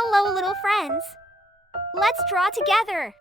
Hello, little friends. Let's draw together.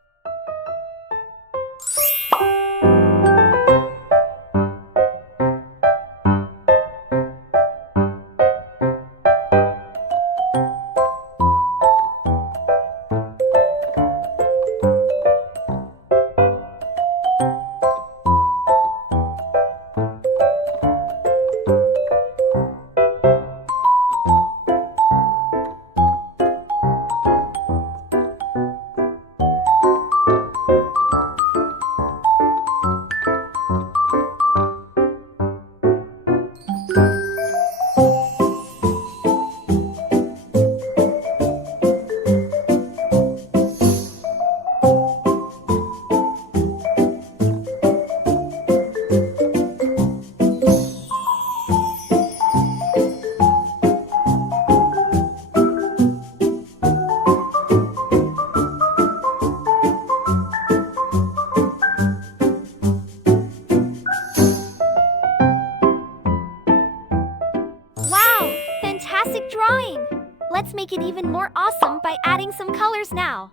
Wow, fantastic drawing! Let's make it even more awesome by adding some colors now.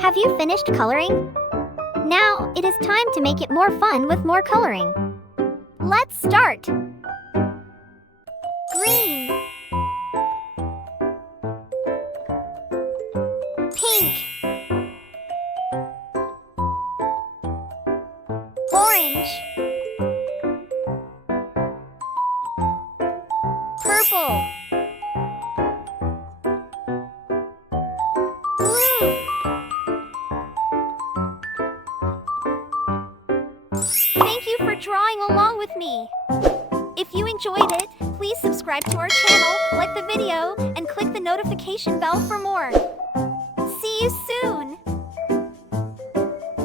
Have you finished coloring? Now it is time to make it more fun with more coloring. Let's start! Green, pink, orange, purple, blue. Thank you for drawing along with me. If you enjoyed it, please subscribe to our channel, like the video, and click the notification bell for more. See you soon!